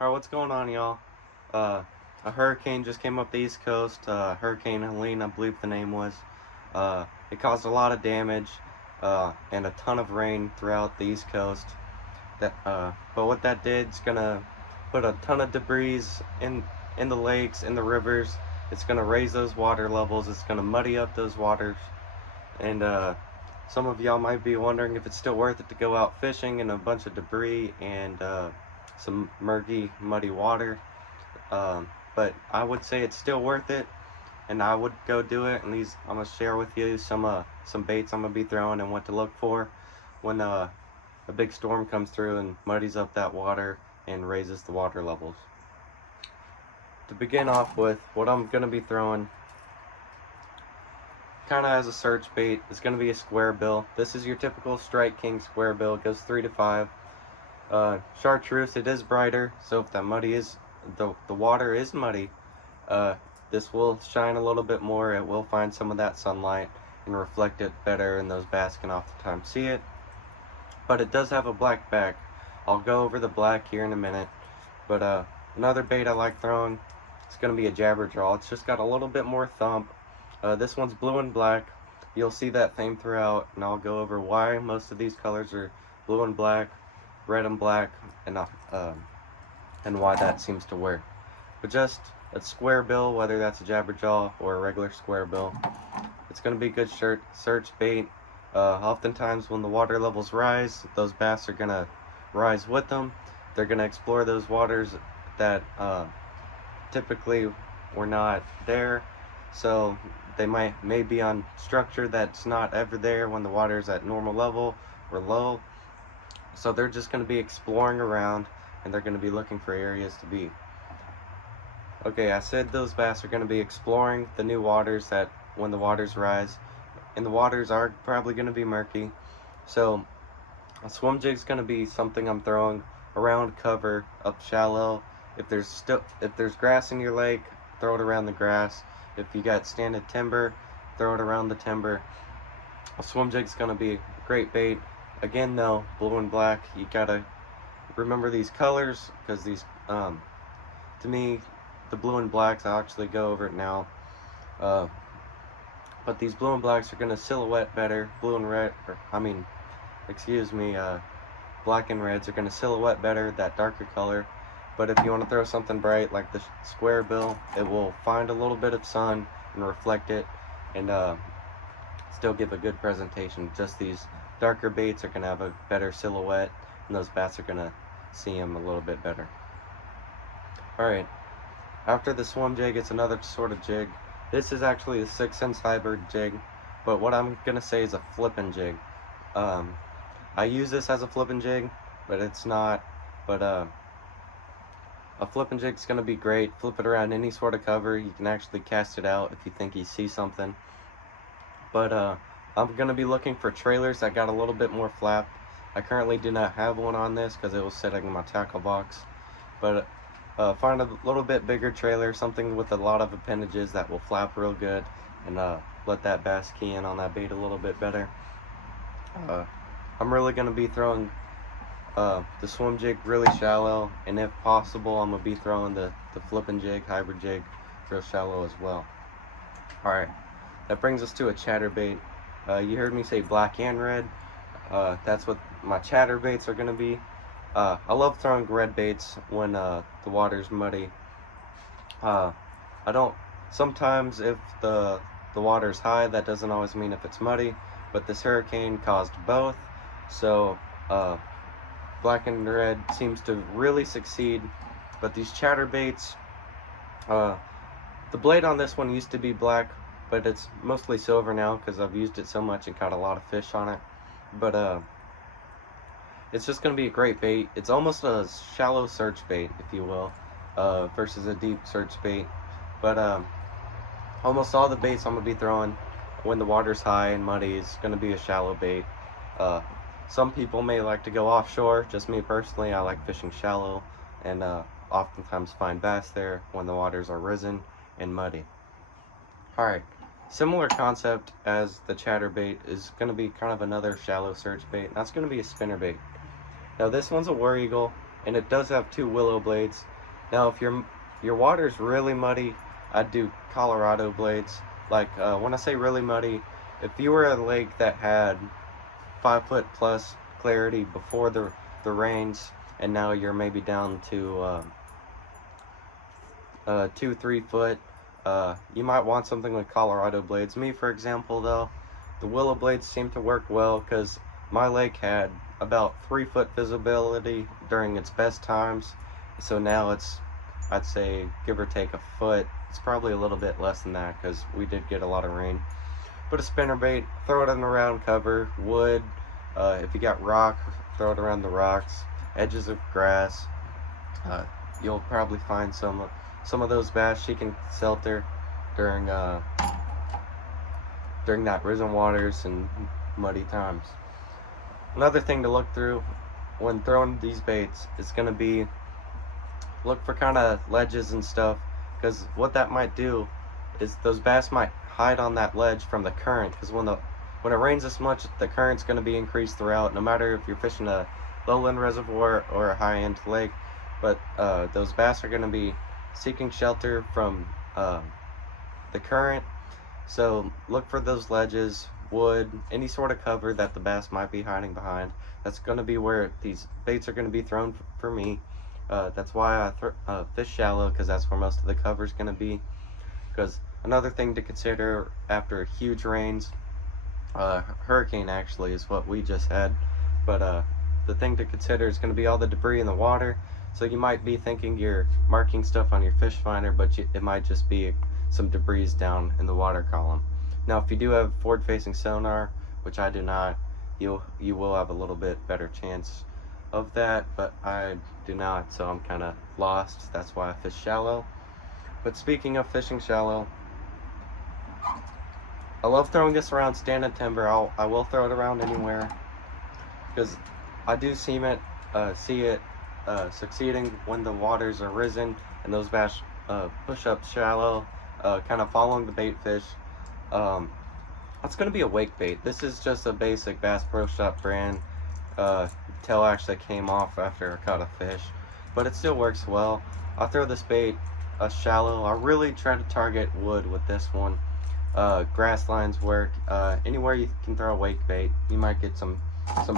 Alright, what's going on, y'all? Uh, a hurricane just came up the East Coast. Hurricane Helene, I believe the name was. It caused a lot of damage and a ton of rain throughout the East Coast. But what that did is gonna put a ton of debris in the lakes, in the rivers. It's gonna raise those water levels. It's gonna muddy up those waters. And some of y'all might be wondering if it's still worth it to go out fishing in a bunch of debris and some murky, muddy water. But I would say it's still worth it, and I would go do it. And I'm gonna share with you some baits I'm gonna be throwing and what to look for when a big storm comes through and muddies up that water and raises the water levels. To begin off with, what I'm gonna be throwing, kind of as a search bait, is gonna be a square bill. This is your typical Strike King square bill. It goes 3 to 5. Chartreuse, it is brighter, so if the water is muddy, uh, this will shine a little bit more. It will find some of that sunlight and reflect it better, and those bass can oftentimes see it. But it does have a black back. I'll go over the black here in a minute. But another bait I like throwing, it's going to be a jabberjaw. It's just got a little bit more thump. This one's blue and black. You'll see that theme throughout, and I'll go over why most of these colors are blue and black, red and black, and why that seems to work. But just a square bill, whether that's a jabberjaw or a regular square bill, it's going to be a good search bait. Oftentimes when the water levels rise, those bass are going to rise with them. They're going to explore those waters that typically were not there. So they may be on structure that's not ever there when the water's at normal level or low. So they're just going to be exploring around, and they're going to be looking for areas to be. Okay, I said those bass are going to be exploring the new waters that when the waters rise, and the waters are probably going to be murky. So a swim jig's going to be something I'm throwing around cover, up shallow. If there's grass in your lake, throw it around the grass. If you got standing timber, throw it around the timber. A swim jig's going to be a great bait. Again though, blue and black, you gotta remember these colors, because to me, the blue and blacks, I'll actually go over it now. But these blue and blacks are gonna silhouette better. Blue and red, black and reds are gonna silhouette better, that darker color. But if you want to throw something bright like the square bill, it will find a little bit of sun and reflect it, and still give a good presentation. Just these darker baits are going to have a better silhouette, and those bass are going to see them a little bit better. Alright, after the swim jig, it's another sort of jig. This is actually a 6th Sense hybrid jig, but what I'm going to say is a flippin' jig. I use this as a flippin' jig, but it's not. But a flippin' jig's going to be great. Flip it around any sort of cover. You can actually cast it out if you think you see something. But I'm going to be looking for trailers that got a little bit more flap. I currently do not have one on this because it was sitting in my tackle box. But find a little bit bigger trailer, something with a lot of appendages that will flap real good, and let that bass key in on that bait a little bit better. I'm really going to be throwing the swim jig really shallow, and if possible, I'm going to be throwing the flippin' jig, hybrid jig, real shallow as well. Alright, that brings us to a chatterbait. You heard me say black and red. That's what my chatterbaits are going to be. I love throwing red baits when the water's muddy. Sometimes if the water's high, that doesn't always mean if it's muddy, but this hurricane caused both. So black and red seems to really succeed. But these chatterbaits, the blade on this one used to be black, but it's mostly silver now because I've used it so much and caught a lot of fish on it. But it's just going to be a great bait. It's almost a shallow search bait, if you will, versus a deep search bait. But almost all the baits I'm going to be throwing when the water's high and muddy is going to be a shallow bait. Some people may like to go offshore. Just me personally, I like fishing shallow, and oftentimes find bass there when the waters are risen and muddy. Alright, similar concept as the chatterbait is going to be kind of another shallow search bait. That's going to be a spinnerbait. Now this one's a War Eagle. and it does have 2 willow blades. Now if your water's really muddy, I'd do Colorado blades. Like when I say really muddy, if you were at a lake that had 5 foot plus clarity before the rains, and now you're maybe down to 2-3 foot, you might want something with Colorado blades. Me, for example, though, the willow blades seem to work well because my lake had about 3 foot visibility during its best times. So now it's, I'd say, give or take a foot. It's probably a little bit less than that because we did get a lot of rain. Put a spinnerbait, throw it on the round cover, wood. If you got rock, throw it around the rocks, edges of grass. You'll probably find some of those bass seeking shelter during that risen waters and muddy times. Another thing to look through when throwing these baits is going to be look for kind of ledges and stuff, because what that might do is those bass might hide on that ledge from the current, because when it rains this much, the current's going to be increased throughout, no matter if you're fishing a lowland reservoir or a high-end lake. But those bass are going to be seeking shelter from the current, so look for those ledges, wood, any sort of cover that the bass might be hiding behind. That's going to be where these baits are going to be thrown for me. That's why I fish shallow, because that's where most of the cover is going to be. Because another thing to consider after huge rains, hurricane actually is what we just had, but the thing to consider is going to be all the debris in the water. So you might be thinking you're marking stuff on your fish finder, but it might just be some debris down in the water column. Now if you do have forward facing sonar, which I do not, you will have a little bit better chance of that, but I do not, so I'm kind of lost. That's why I fish shallow. But speaking of fishing shallow, I love throwing this around standing timber. I will throw it around anywhere, because I do see it succeeding when the waters are risen and those bass push up shallow, kind of following the bait fish. It's going to be a wake bait. This is just a basic Bass Pro Shop brand. Tail actually came off after I caught a fish, but it still works well. I throw this bait shallow. I really try to target wood with this one. Grass lines work. Anywhere you can throw a wake bait, you might get some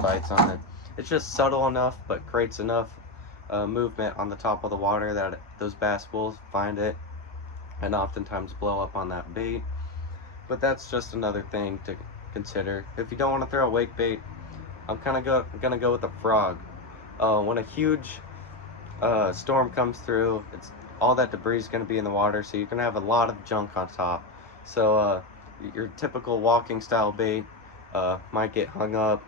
bites on it. It's just subtle enough, but creates enough movement on the top of the water that those bass will find it and oftentimes blow up on that bait. But that's just another thing to consider. If you don't want to throw a wake bait, I'm kind of gonna go with a frog. When a huge storm comes through, all that debris is going to be in the water, so you're going to have a lot of junk on top. So your typical walking style bait might get hung up,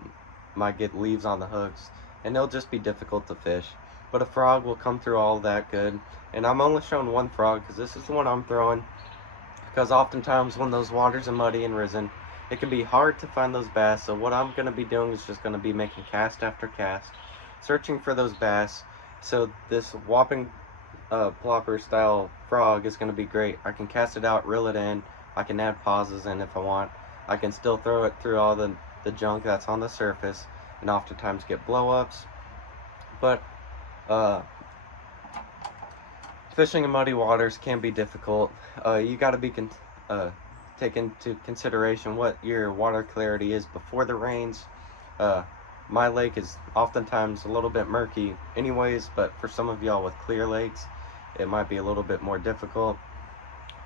might get leaves on the hooks, and they'll just be difficult to fish. But a frog will come through all that good. And I'm only showing one frog because this is the one I'm throwing, because oftentimes when those waters are muddy and risen, it can be hard to find those bass. So what I'm going to be doing is just going to be making cast after cast, searching for those bass. So this whopping plopper style frog is going to be great. I can cast it out, reel it in, I can add pauses in if I want. I can still throw it through all the junk that's on the surface, and oftentimes get blow-ups. But fishing in muddy waters can be difficult. You got to be take into consideration what your water clarity is before the rains. My lake is oftentimes a little bit murky anyways, but for some of y'all with clear lakes, it might be a little bit more difficult.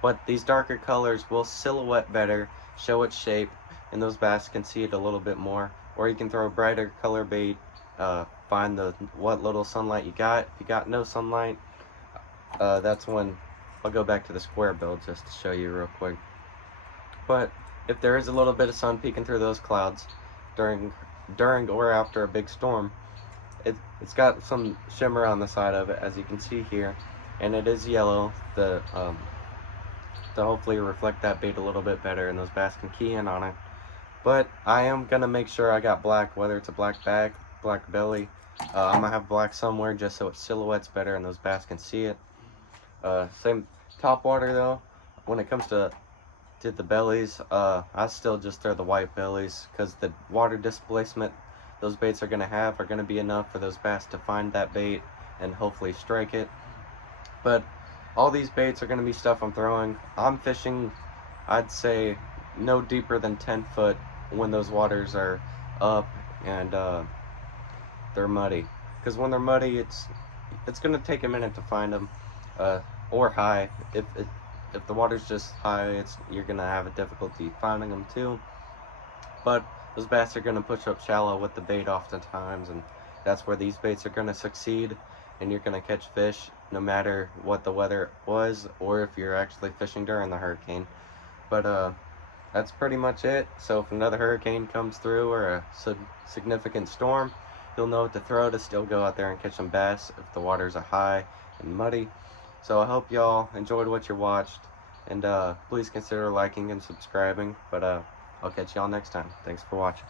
But these darker colors will silhouette better, show its shape, and those bass can see it a little bit more. Or you can throw a brighter color bait, find what little sunlight you got. If you got no sunlight, that's when I'll go back to the square bill just to show you real quick. But if there is a little bit of sun peeking through those clouds during or after a big storm, it's got some shimmer on the side of it, as you can see here, and it is yellow to hopefully reflect that bait a little bit better and those bass can key in on it. But I am gonna make sure I got black, whether it's a black back, black belly. I'm gonna have black somewhere just so it silhouettes better and those bass can see it. Same top water though. When it comes to the bellies, I still just throw the white bellies, because the water displacement those baits are going to be enough for those bass to find that bait and hopefully strike it. But all these baits are going to be stuff I'm throwing. I'm fishing, I'd say, no deeper than 10 foot when those waters are up and they're muddy. Because when they're muddy, it's going to take a minute to find them, or high. If the water's just high, you're going to have a difficulty finding them too. But those bass are going to push up shallow with the bait oftentimes, and that's where these baits are going to succeed, and you're going to catch fish no matter what the weather was or if you're actually fishing during the hurricane. But that's pretty much it. So if another hurricane comes through or a significant storm, you'll know what to throw to still go out there and catch some bass if the waters are high and muddy. So I hope y'all enjoyed what you watched, and please consider liking and subscribing. But I'll catch y'all next time. Thanks for watching.